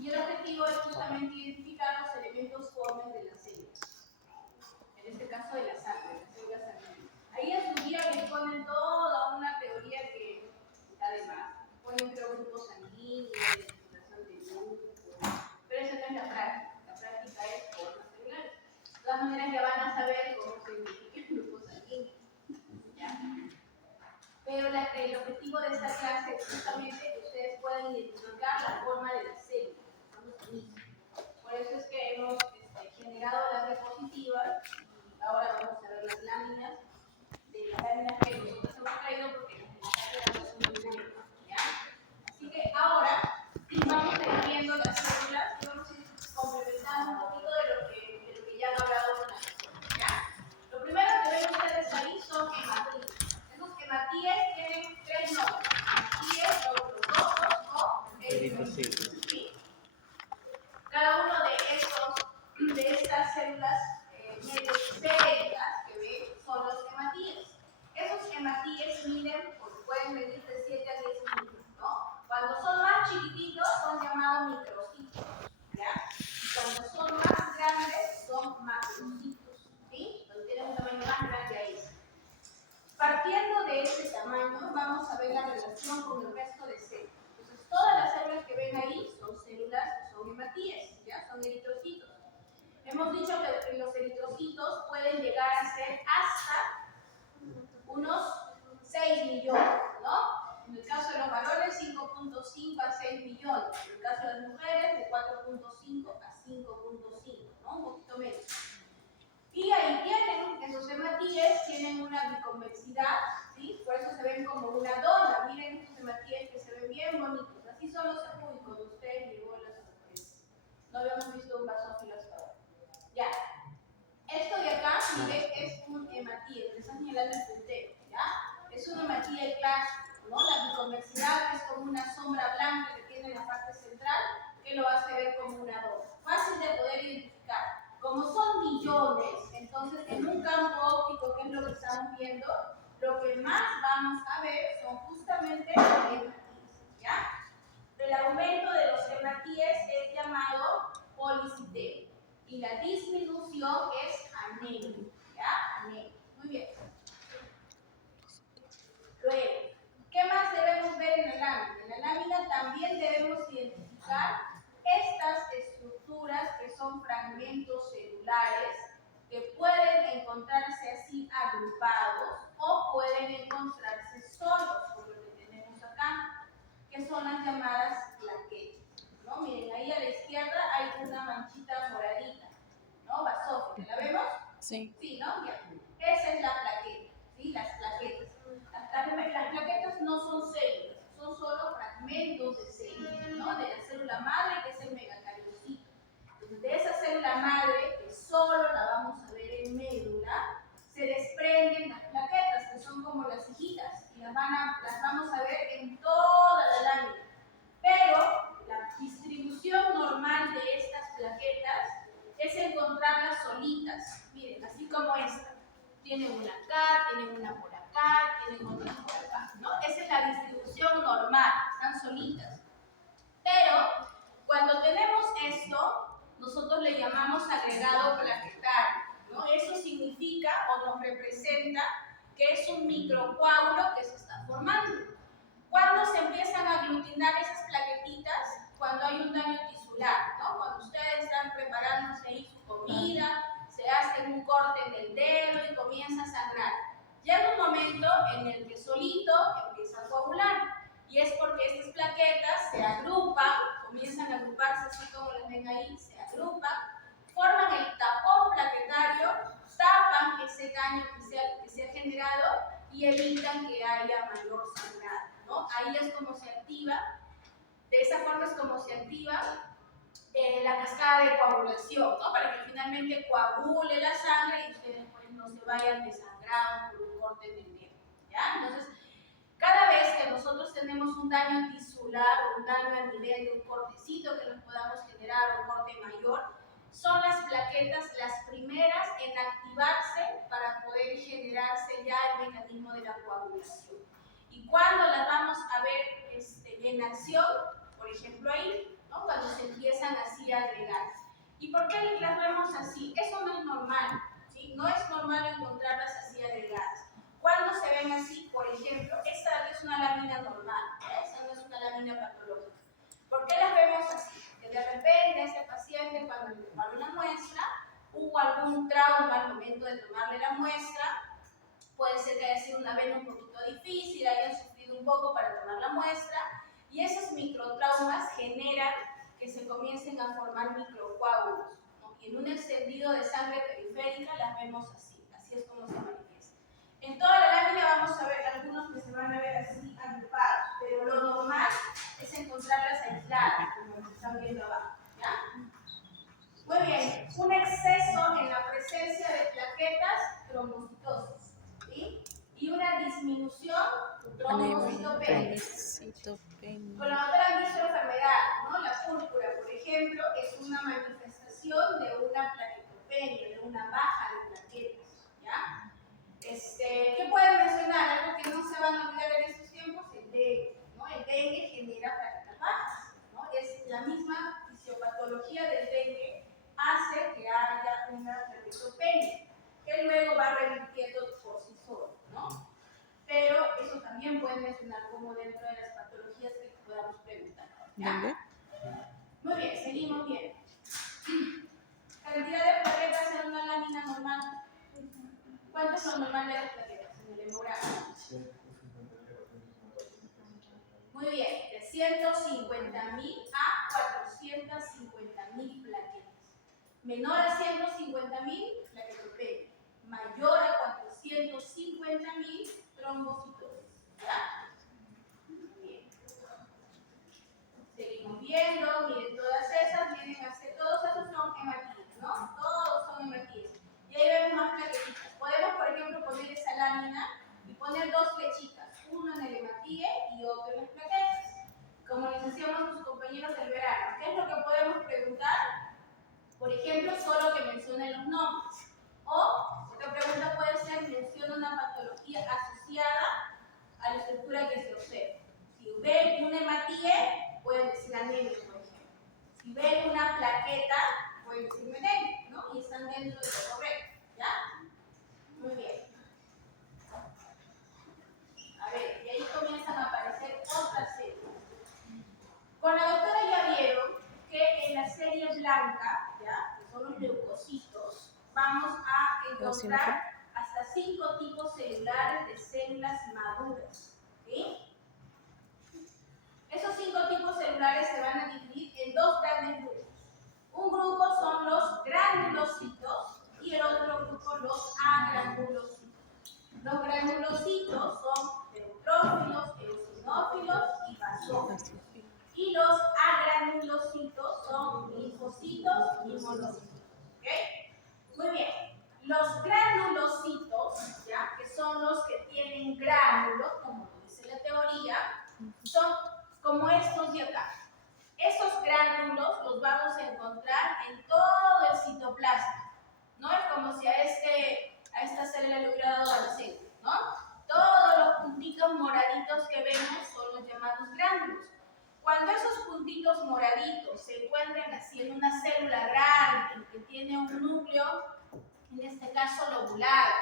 Y el objetivo es justamente identificar los elementos formes de las células. En este caso de la sangre, las células sanguíneas. Ahí en su guía les ponen toda una teoría que está de más. Ponen grupos sanguíneos, identificación de grupos, pero eso no es la práctica. La práctica es formas celulares. De todas maneras ya van a saber cómo se identifican grupos sanguíneos. ¿Ya? Pero el objetivo de esta clase es justamente que ustedes puedan identificar la forma de las células. Por eso es que hemos generado las diapositivas y ahora vamos a ver las láminas que nosotros hemos traído porque las de son muy buenas. ¿Ya? Así que ahora vamos a ir viendo las células y vamos a ir complementando un poquito de lo que ya han hablado con la persona. ¿Ya? Lo primero que ven ustedes ahí son hematíes. Esos hematíes tienen tres nombres: hematíes, leucocitos o eritrocitos. ¿Sí? Cada uno de estas células medio esféricas que ven son los hematíes. Esos hematíes miden, porque pueden medir de 7 a 10 milímetros, ¿no? Cuando son más chiquititos son llamados microcitos, ¿ya? Y cuando son más grandes son macrocitos, ¿sí? Cuando tienen un tamaño más grande ahí. Partiendo de ese tamaño, vamos a ver la relación con el resto de células. Entonces, todas las células que ven ahí son células que son hematíes, ¿ya? Son eritrocitos. Hemos dicho que los eritrocitos pueden llegar a ser hasta unos 6 millones, ¿no? En el caso de los varones, 5.5 a 6 millones. En el caso de las mujeres, de 4.5 a 5.5, ¿no? Un poquito menos. Y ahí tienen, esos hematíes tienen una biconvexidad, ¿sí? Por eso se ven como una dona. Miren estos hematíes que se ven bien bonitos. Así son los acúbicos de ustedes y bolas azules. No habíamos visto un basófilo hasta ahora. Ya. Esto de acá, miren, es un hematíe. Me está señalando el puntero, ¿ya? Es un hematíe clásico, ¿no? La biconvexidad es como una sombra blanca que tiene en la parte central que lo hace ver como una dona. Fácil de poder identificar. Como son millones, entonces en un campo óptico, que es lo que estamos viendo, lo que más vamos a ver son justamente los hematíes, ¿ya? El aumento de los hematíes es llamado policiteo y la disminución es anemia, ¿ya? Anemia. Muy bien. Luego, ¿qué más debemos ver en la lámina? En la lámina también debemos identificar estas estructuras que son fragmentos celulares que pueden encontrarse así agrupados o pueden encontrarse solos, como lo que tenemos acá, que son las llamadas plaquetas, ¿no? Miren, ahí a la izquierda hay una manchita moradita, ¿no? Basófila, ¿la vemos? Sí. Sí, ¿no? Ya. Esa es la plaqueta, ¿sí? Las plaquetas. Las plaquetas no son células, son solo fragmentos de células, ¿no? De la célula madre, que es el megacariocito. Entonces, de esa célula madre, que solo la vamos a ver en médula, se desprenden las plaquetas, que son como las hijitas, y las vamos a ver en toda la lámina. Pero la distribución normal de estas plaquetas es encontrarlas solitas. Miren, así como esta. Tienen una acá, tienen una por acá, tienen otra por acá, ¿no? Esa es la distribución normal, están solitas. Pero cuando tenemos esto, nosotros le llamamos agregado plaquetario, ¿no? Eso significa o nos representa que es un microcoágulo que se está formando. ¿Cuándo se empiezan a aglutinar esas plaquetitas? Cuando hay un daño tisular, ¿no? Cuando ustedes están preparándose ahí su comida, se hacen un corte en el dedo y comienza a sangrar. Llega un momento en el que solito empieza a coagular. Y es porque estas plaquetas se agrupan, comienzan a agruparse así como las ven ahí, se agrupan, forman el tapón plaquetario, tapan ese daño que se ha generado y evitan que haya mayor sangrado, ¿no? Ahí es como se activa, de esa forma es como se activa la cascada de coagulación, ¿no? Para que finalmente coagule la sangre y ustedes pues, no se vayan desangrados por un corte del dedo, ¿ya? Entonces, cada vez que nosotros tenemos un daño tisular o un daño a nivel de un cortecito que nos podamos generar, un corte mayor, son las plaquetas las primeras en activarse para poder generarse ya el mecanismo de la coagulación. ¿Y cuándo las vamos a ver en acción? Por ejemplo ahí, ¿no? Cuando cuando se empiezan así a agregar. ¿Y por qué las vemos así? Eso no es normal, ¿sí? No es normal encontrarlas así agregadas. Cuando se ven así, por ejemplo, esta es una lámina normal, esta no es una lámina patológica. ¿Por qué las vemos así? Que de repente este paciente, cuando le tomaron la muestra, hubo algún trauma al momento de tomarle la muestra. Puede ser que haya sido una vena un poquito difícil, hayan sufrido un poco para tomar la muestra, y esos microtraumas generan que se comiencen a formar microcoágulos, ¿no? Y en un extendido de sangre periférica las vemos así es como se manifiesta. En toda la lámina vamos a ver algunos que se van a ver así agrupados, pero lo normal es encontrarlas aisladas, como se están viendo abajo, ¿ya? Muy bien, un exceso en la presencia de plaquetas trombocitosas, ¿sí? Y una disminución trombocitopenia. Con la otra han visto enfermedad, ¿no? La púrpura, por ejemplo, es una manifestación de una plaquetopenia, de una baja de plaquetas, ¿ya? ¿Qué pueden mencionar? Algo que no se van a olvidar en estos tiempos, el dengue, ¿no? El dengue genera plaquetas bajas, ¿no? Es la misma fisiopatología del dengue hace que haya una plaquetopenia, que luego va revirtiendo por sí solo, ¿no? Pero eso también pueden mencionar como dentro de las patologías que podamos preguntar, ¿ya? Muy bien, seguimos bien. Cantidad de plaquetas en una lámina normal. ¿Cuánto es lo normal de las plaquetas en el hemograma? Muy bien, de 150.000 a 450.000 plaquetas. Menor a 150.000, plaquetopenia. Mayor a 450.000, trombocitosis. ¿Ya? Bien. Seguimos viendo, miren, todas esas vienen a ser, todos esos son hematíes, ¿no? Todos son hematíes. Y ahí vemos más plaquetitas. Podemos, por ejemplo, poner esa lámina y poner dos flechitas, uno en el hematíe y otro en las plaquetas. Como les decíamos sus compañeros del verano, ¿qué es lo que podemos preguntar? Por ejemplo, solo que mencionen los nombres. O, otra pregunta puede ser, menciona una patología asociada a la estructura que se observa. Si ven un hematíe, pueden decir anemia, por ejemplo. Si ven una plaqueta, pueden decir merengue, ¿no? Y están dentro de lo correcto, ¿ya? Muy bien. A ver, y ahí comienzan a aparecer otras series. Con la doctora ya vieron que en la serie blanca, ¿ya? Que son los leucocitos, vamos a encontrar hasta 5 tipos celulares de células maduras, ¿sí? Esos 5 tipos celulares se van a dividir en dos grandes grupos. Un grupo son los granulocitos y el otro grupo los agranulocitos. Los granulocitos son neutrófilos, eosinófilos y basófilos. Y los agranulocitos son linfocitos y monocitos. ¿Ok? Muy bien. Los granulocitos, ¿ya? Que son los que tienen gránulos, como dice la teoría, son como estos de acá. Esos gránulos los vamos a encontrar en todo el citoplasma. No es como si a esta célula le hubiera dado aceite, ¿no? Todos los puntitos moraditos que vemos son los llamados gránulos. Cuando esos puntitos moraditos se encuentran así en una célula grande que tiene un núcleo, en este caso lobular,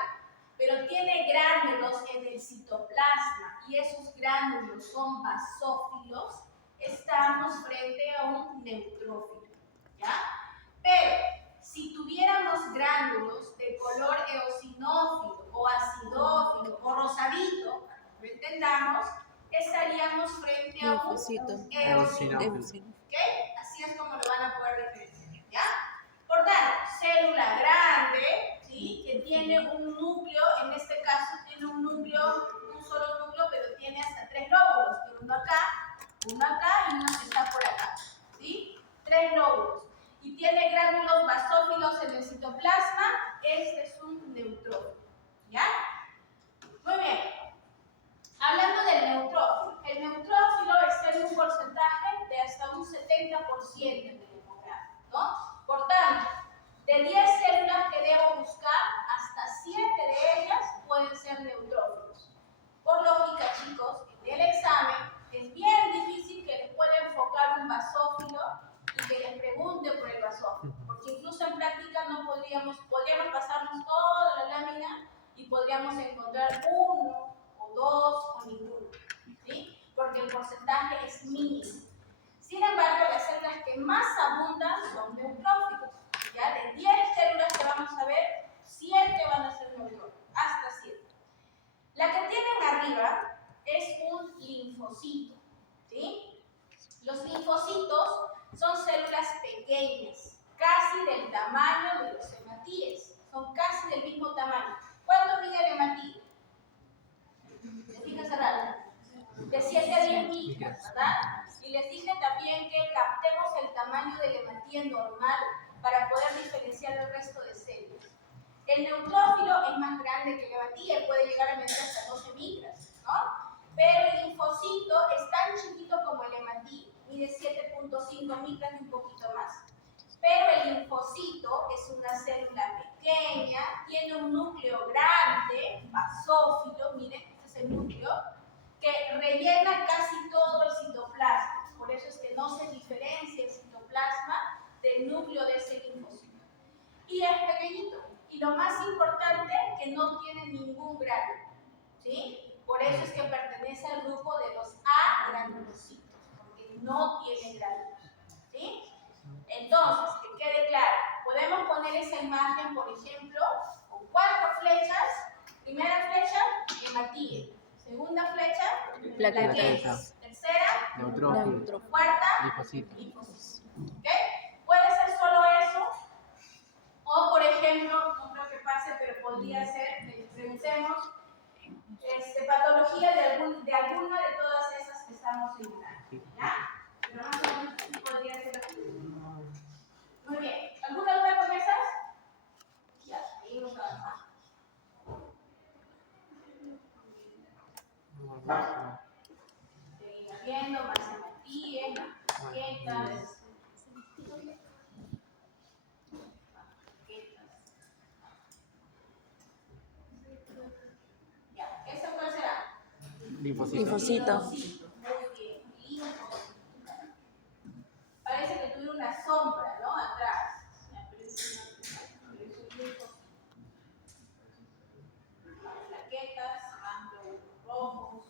pero tiene gránulos en el citoplasma y esos gránulos son basófilos, estamos frente a un neutrófilo, ¿ya? Pero si tuviéramos gránulos de color eosinófilo o acidófilo o rosadito, para que lo entendamos, estaríamos frente a un eosinófilo. ¿Okay? Así es como lo van a poder diferenciar, ¿ya? Por tanto, célula grande, ¿sí? Que tiene un núcleo, en este caso tiene un núcleo, un solo núcleo, pero tiene hasta 3 lóbulos, uno acá y uno que está por acá, ¿sí? 3 lóbulos. Y tiene gránulos basófilos en el citoplasma, este es un neutrófilo, ¿ya? Muy bien. Hablando del neutrófilo, el neutrófilo está en un porcentaje de hasta un 70% en el hemograma, ¿no? Por tanto, de 10 células que debo buscar, hasta 7 de ellas pueden ser neutrófilos. Por lógica, chicos, en el examen es bien difícil que les pueda enfocar un basófilo el porcentaje es mínimo. Sin embargo, las células que más abundan son neutrófilos. Ya de 10 células que vamos a ver, 7 van a ser neutrófilos, hasta 7. La que tienen arriba es un linfocito, ¿sí? Los linfocitos son células pequeñas, casi del tamaño de los hematíes. Son casi del mismo tamaño. ¿Cuánto mide el hematíe? Les dije hace rato. De 7 a 10 micras, ¿verdad? Y les dije también que captemos el tamaño del hematíe normal para poder diferenciar el resto de células. El neutrófilo es más grande que el hematíe, puede llegar a medir hasta 12 micras, ¿no? Pero el linfocito es tan chiquito como el hematíe, mide 7.5 micras y un poquito más. Pero el linfocito es una célula pequeña, tiene un núcleo grande, basófilo, miren, este es el núcleo, que rellena casi todo el citoplasma. Por eso es que no se diferencia el citoplasma del núcleo de ese linfocito. Y es pequeñito. Y lo más importante, que no tiene ningún gránulo, ¿sí? Por eso es que pertenece al grupo de los agranulocitos, porque no tiene gránulos, ¿sí? Entonces, que quede claro, podemos poner esa imagen, por ejemplo, con 4 flechas. Primera flecha, hematíe. Segunda flecha, plaquetas. Tercera, neutrófilo. Cuarta, linfocito. ¿Okay? Puede ser solo eso. O, por ejemplo, no creo que pase, pero podría ser, le preguntemos, patología de alguna de todas esas que estamos señalando. ¿Ya? Pero más o menos así podría ser así. Muy bien. ¿Alguna duda con esas? Ya, seguimos avanzando. Seguimos viendo más hematíe, más plaquetas. Ya, ¿esa cuál será? Linfocito. Muy bien, linfocito. Parece que tuviera una sombra, ¿no? Atrás. Pero es un linfocito. Más plaquetas, más glóbulos rojos.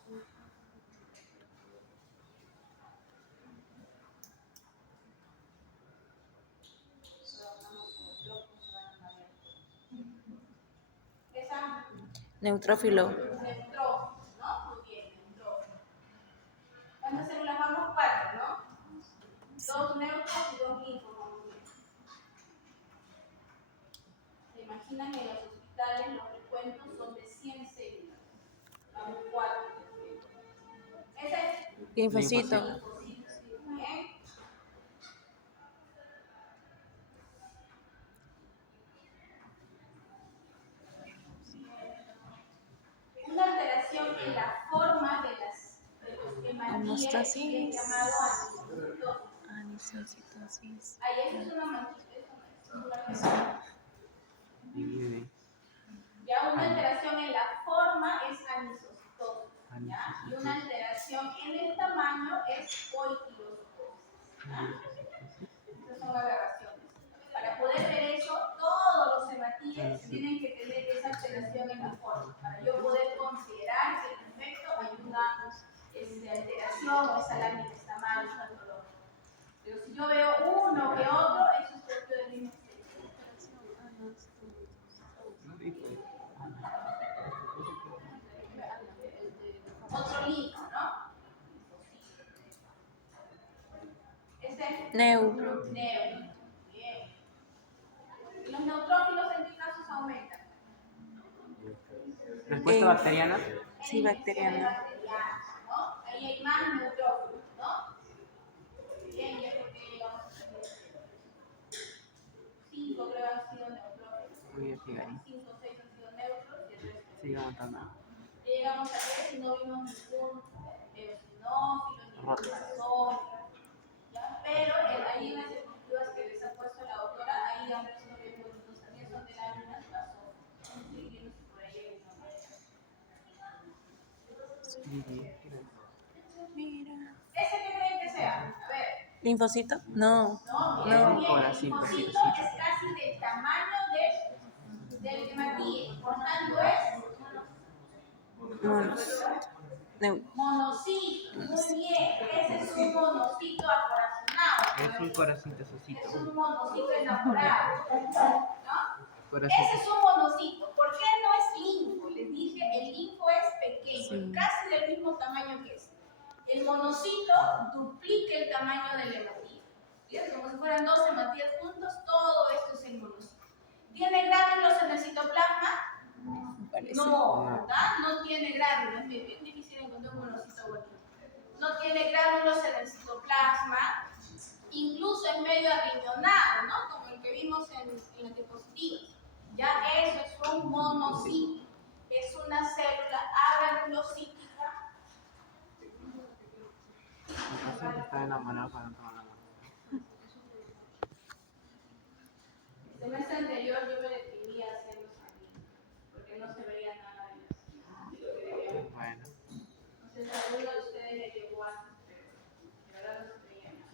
Esa Neutrófilo. neutrófilo, ¿no? Muy bien, neutrófilo. ¿Cuántas células vamos? 4, ¿no? 2 neutros y 2 linfos. Se imaginan que en los hospitales los recuentos son de 100 células. Vamos 4. Ese es Linfocito. linfocito. Bien. Una alteración en la forma de los hematíes es llamado anisocitosis. Anisocitosis. Ahí eso es una manchita, eso no es una Divide. Ya una alteración en la forma es anisocitosis, ¿ya? Y una alteración en el tamaño es poiquilocitosis. Esas son las aberraciones. Para poder ver eso, todos los hematíes tienen que tener esa alteración en la forma, para yo poder considerar que el efecto ayuda alteración o esa lámina está mal, está dolor. Pero si yo veo uno que otro, eso es propio del mismo efecto. Otro linfo, ¿no? Neutro. Bien. ¿Y los neutrófilos en qué casos aumentan? ¿Respuesta bacteriana? Sí, bacteriana. ¿No? Ahí hay más neutrófilos, ¿no? Bien, ya creo que llegamos a 5 creo han sido neutrófilos. Muy bien, sigue ahí. 5 o 6 han sido neutros y el resto. Sigue aguantando. Ya llegamos a 3 y no vimos ningún eosinófilo, ningún basófilo. Pero ahí en las diapositivas que les ha puesto la autora, ahí han puesto bien bonitos, también son de láminas basófilas. Estoy viendo si por ahí hay una Mira. ¿Ese qué creen que sea? A ver. ¿Linfocito? No. No, No. bien, el linfocito es casi del tamaño del hematíe, por tanto es Monocito. Monocito, muy bien. Ese es un monocito acorazonado. Es un corazoncito. Es un monocito enamorado. ¿No? Corazoncito. Ese es un monocito. ¿Por qué no es linfo? Les dije, el linfo es pequeño, Sí. casi del mismo tamaño que este. El monocito duplica el tamaño de la hematía. ¿Sí? Como si fueran dos hematías juntos, todo esto es el monocito. ¿Tiene gránulos en el citoplasma? Parece. No, ¿verdad? No tiene gránulos. Es bien difícil encontrar un monocito bueno. No tiene gránulos en el citoplasma, incluso en medio arriñonado, ¿no? Como el que vimos en las diapositivas. Ya eso es un monocito. Es una célula agranulocítica. El paciente está enamorado para tomar la mano. El semestre anterior yo me deprimía haciendo salidas, porque no se veía nada de lo que debía ver. Bueno. No sé si alguno de ustedes le llegó antes, pero ahora no se veía nada.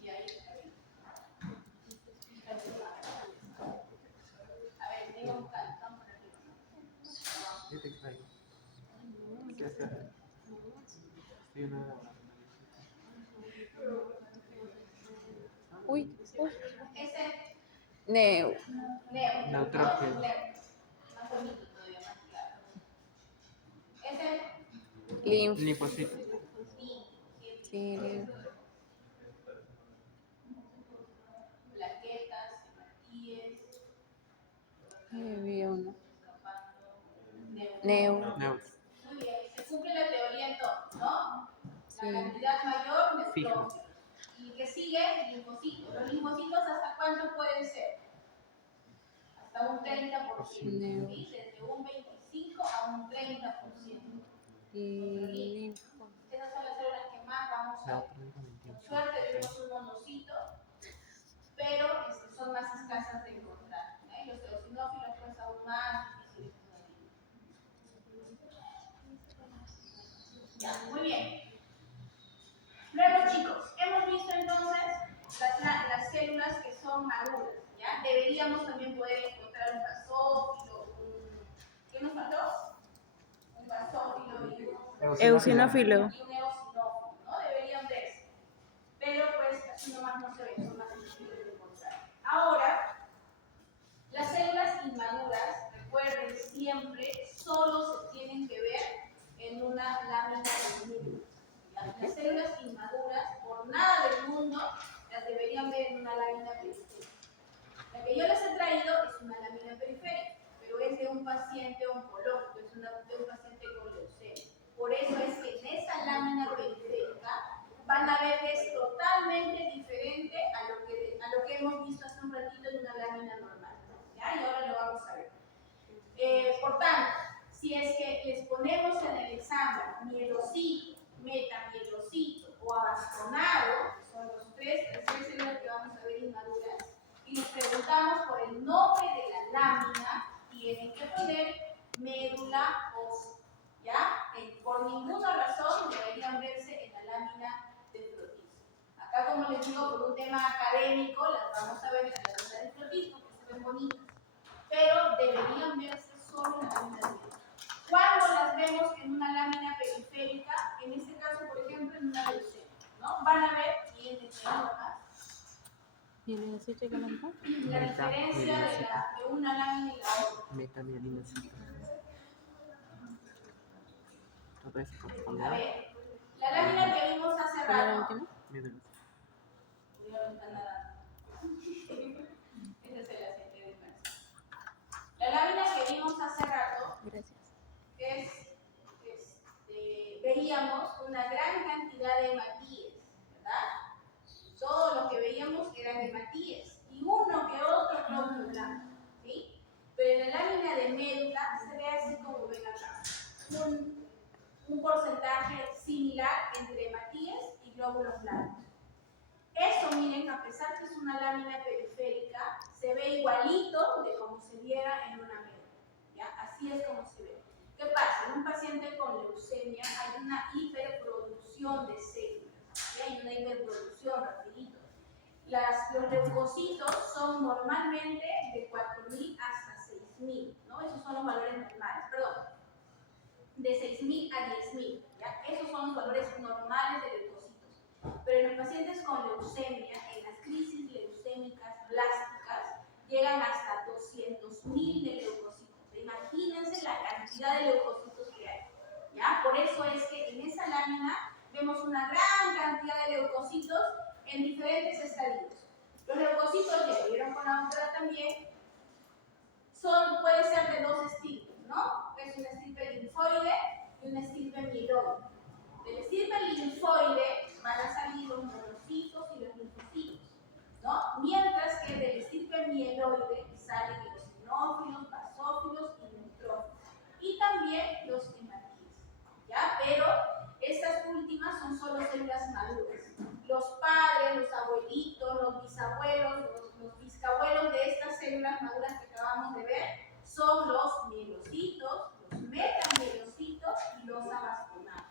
Y ahí está bien. A ver, tengo un cantón por aquí. ¿Qué te extraño? ¿Qué haces? Estoy una... Uy, uy. Ese Neo. Neutrógeno. Más bonito todavía, más claro. Ese Linf. Linfocito. Sí, linf. plaquetas, hematíes, Ahí había uno. neutrógenos. Neutro. Muy bien, se cumple la teoría entonces, ¿no? Sí. La cantidad mayor, Fijo. neutrógenos. ¿Y qué sigue? Linfocitos. ¿Los linfocitos hasta cuánto pueden ser? Hasta un 30%. ¿Sí? Desde un 25 a un 30%. Linfo. Esas son las células que más vamos a ver. Con suerte vemos un monocito, pero son más escasas de encontrar. Los eosinófilos pues aún más difíciles todavía. Ya, muy bien. Luego chicos, hemos visto entonces las células que son maduras. ¿Ya? Deberíamos también poder encontrar un basófilo, ¿qué nos faltó? Un basófilo y un Eosinófilo. eosinófilo, ¿no? Deberían verse. Pero pues así nomás no se ven, son más difíciles de encontrar. Ahora, las células inmaduras, recuerden siempre, solo se tienen que ver en una lámina de vidrio. Las células inmaduras, por nada del mundo, las deberían ver en una lámina periférica. La que yo les he traído es una lámina periférica, pero es de un paciente oncológico, es de un paciente con leucemia. Por eso es que en esa lámina periférica van a ver que es totalmente diferente a lo que hemos visto hace un ratito en una lámina normal. ¿Ya? Y ahora lo vamos a ver. Por tanto, si es que les ponemos en el examen mielocito, metamielocito o abastonado, que son las tres células que vamos a ver inmaduras, y les preguntamos por el nombre de la lámina, tienen que poner médula ósea. ¿Ya? Por ninguna razón deberían verse en la lámina de flotismo. Acá, como les digo, por un tema académico, las vamos a ver en la lámina de flotismo, que se ven bonitas, pero deberían verse solo en la lámina de flotismo. ¿Cuándo las vemos en una lámina periférica? En este caso, por ejemplo, en una leucemia, ¿no? Van a ver, y en el ¿Y el necesito que mandar? la diferencia de una lámina y la otra. Metamialinocito. Todo eso por A favor. ver, la lámina que vimos hace ¿Cuál era la rato. última? Médula. Cuidado, está nadando. Ese es el aceite de panza. La lámina que vimos hace rato Gracias. veíamos una gran cantidad de hematíes, ¿verdad? Todo lo que veíamos eran hematíes y uno que otro glóbulo blanco, ¿sí? Pero en la lámina de médula se ve así como ven acá, un porcentaje similar entre hematíes y glóbulos blancos. Eso, miren, a pesar que es una lámina periférica, se ve igualito de como se viera en una médula, ¿ya? Así es como se ve. ¿Qué pasa? En un paciente con leucemia hay una hiperproducción de células, ¿sí? Hay una hiperproducción, rapidito. Los leucocitos son normalmente de 4.000 hasta 6.000, ¿no? Esos son los valores normales, perdón. de 6.000 a 10.000. ¿Ya? Esos son los valores normales de leucocitos. Pero en los pacientes con leucemia, en las crisis leucémicas blásticas, llegan hasta 200.000 de leucocitos. Imagínense la cantidad de leucocitos que hay. ¿Ya? Por eso es que en esa lámina vemos una gran cantidad de leucocitos en diferentes estadios. Los leucocitos, ya vieron con la doctora también, puede ser de dos estirpes, ¿no? Es una estirpe linfoide y una estirpe mieloide. Del estirpe linfoide van a salir los monocitos y los linfocitos, ¿no? Mientras que del estirpe mieloide salen los eosinófilos, basófilos y neutrófilos. Y también los hematíes, ¿ya? Pero estas últimas son solo células maduras. Los padres, los abuelitos, los bisabuelos, los bisabuelos de estas células maduras que acabamos de ver son los mielocitos, los metamielocitos y los abastonados,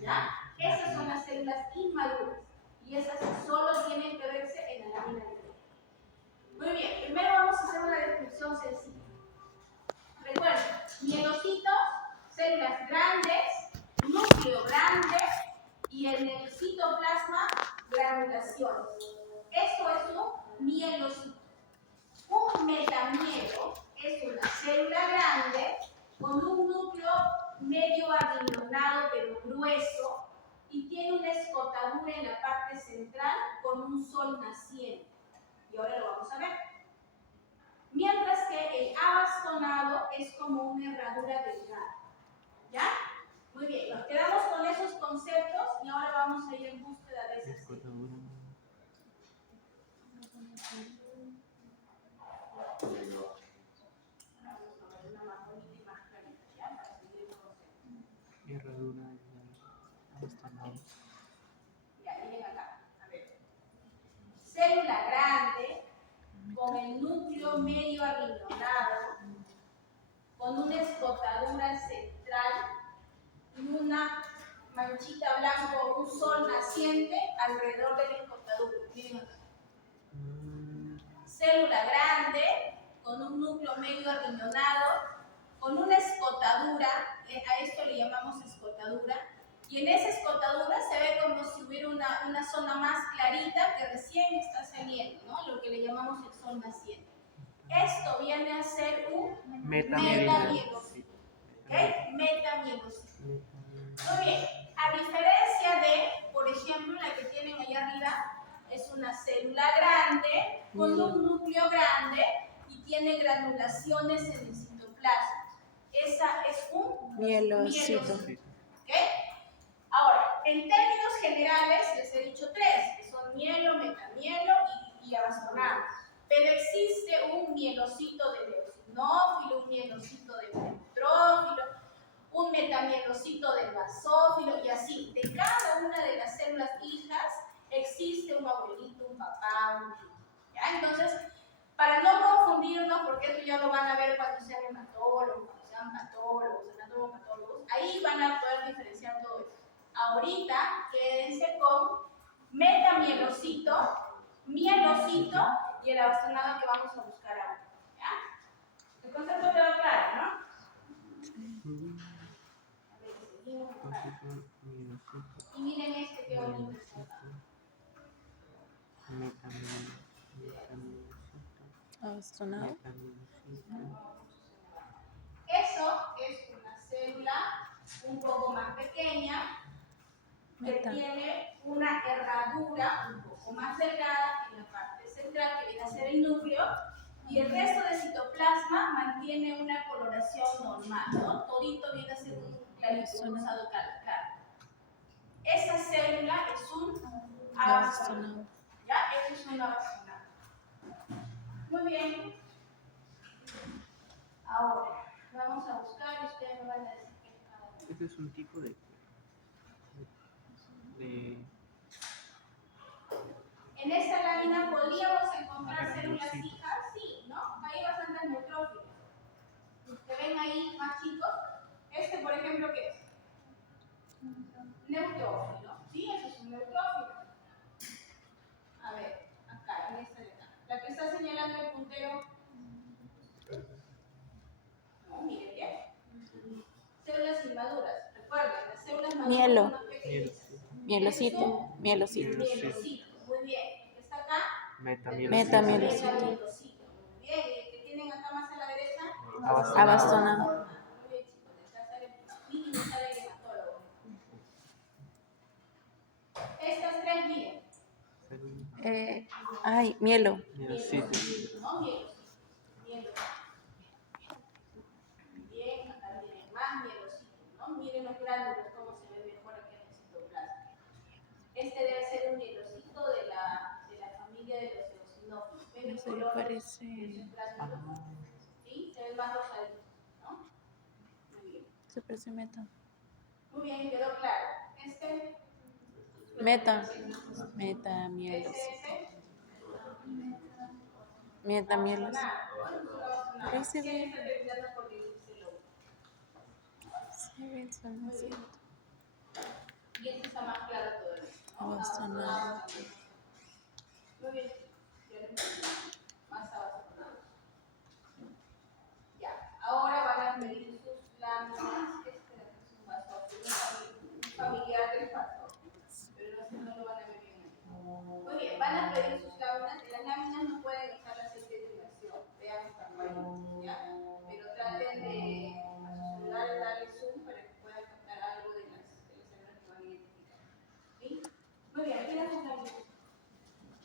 ¿ya? Esas son las células inmaduras y esas solo tienen que verse en la lámina de Leydig. Muy bien, primero vamos a hacer una descripción sencilla. Recuerden, mielocitos, células grandes, núcleo grande y en el citoplasma granulaciones. Eso es un mielocito. Un metamielo es una célula grande con un núcleo medio adinonado pero grueso y tiene una escotadura en la parte central con un sol naciente. Y ahora lo vamos a ver. Mientras que el abastonado es como una herradura delgada. ¿Ya? Muy bien, nos quedamos con esos conceptos y ahora vamos a ir en búsqueda de esas células. Herradura abastonado. Ya, miren acá. A ver. Célula grande, con el núcleo medio arriñonado, con una escotadura central y una manchita blanca o un sol naciente alrededor de la escotadura. Miren acá. Célula grande, con un núcleo medio arriñonado, con una escotadura, a esto le llamamos escotadura, y en esa escotadura se ve como si hubiera una zona más clarita que recién está saliendo, ¿no? Lo que le llamamos el sol naciente. Esto viene a ser un metamielocito. ¿Ok? Metamielocito. Muy bien, a diferencia de, por ejemplo, la que tienen allá arriba, es una célula grande con un núcleo grande y tiene granulaciones en el citoplasma. Esa es un Mielocito. ¿Ok? Ahora, en términos generales les he dicho tres, que son mielo, metamielo y abastonado. Pero existe un mielocito de eosinófilo, un mielocito de neutrófilo, un metamielocito del basófilo y así. De cada una de las células hijas existe un abuelito, un papá, un tío. ¿Ya? Entonces, para no confundirnos, porque eso ya lo van a ver cuando sean hematólogos, cuando sean patólogos, anatomopatólogos, ahí van a poder diferenciar todo eso. Ahorita, quédense con metamielocito, mielocito y el abastonado que vamos a buscar ahora. ¿Ya? El concepto quedó claro, ¿no? Y miren este que bonito está. Abastonado. Eso es una célula un poco más pequeña que tiene una herradura un poco más delgada en la parte central que viene a ser el núcleo y el resto del citoplasma mantiene una coloración normal, ¿no? Todito viene a ser un clarito rosado claro. Esa célula es un abastonado. ¿Ya? Eso es un abastonado. Muy bien. Ahora, vamos a buscar y ustedes me van a decir qué es cada uno. Este es un tipo de En esta lámina podríamos encontrar células hijas, sí, ¿no? Hay bastantes neutrófilos. ¿Se ven ahí más chicos? Este, por ejemplo, ¿qué es? Neutrófilo. Sí, eso es un neutrófilo. A ver, acá, en esta de acá. La que está señalando el puntero. No, miren bien. Células inmaduras. Mielo. Mielocito. Mielocito. Mielocito. Mielocito. Muy bien. ¿Qué está acá? Metamielocito. Metamielocito. Metamielocito. Muy bien. ¿Y qué tienen acá más a la derecha? Abastonado. Muy bien, chicos. Acá sale mínimo sale el hematólogo. Estas tres, miren. Mielo. Mielocito. ¿No? Mielocito. Mielocito. Bien, acá tienen más mielocito, ¿no? Miren los gránulos, cómo se ve mejor aquí en el citoplasma. Este debe ser un mielocito de la familia de los eosinófilos. ¿Ven el Se color de parece. esos gránulos? ¿Sí? Se ven más rosaditos, ¿no? Muy bien. Se parece meta. Muy bien, quedó claro. Este. Meta. Este. Metamielocito. Metamielocito. Ahí se ve. Se ve el sonacito. Y este está más claro todavía. Abastonado. Muy bien.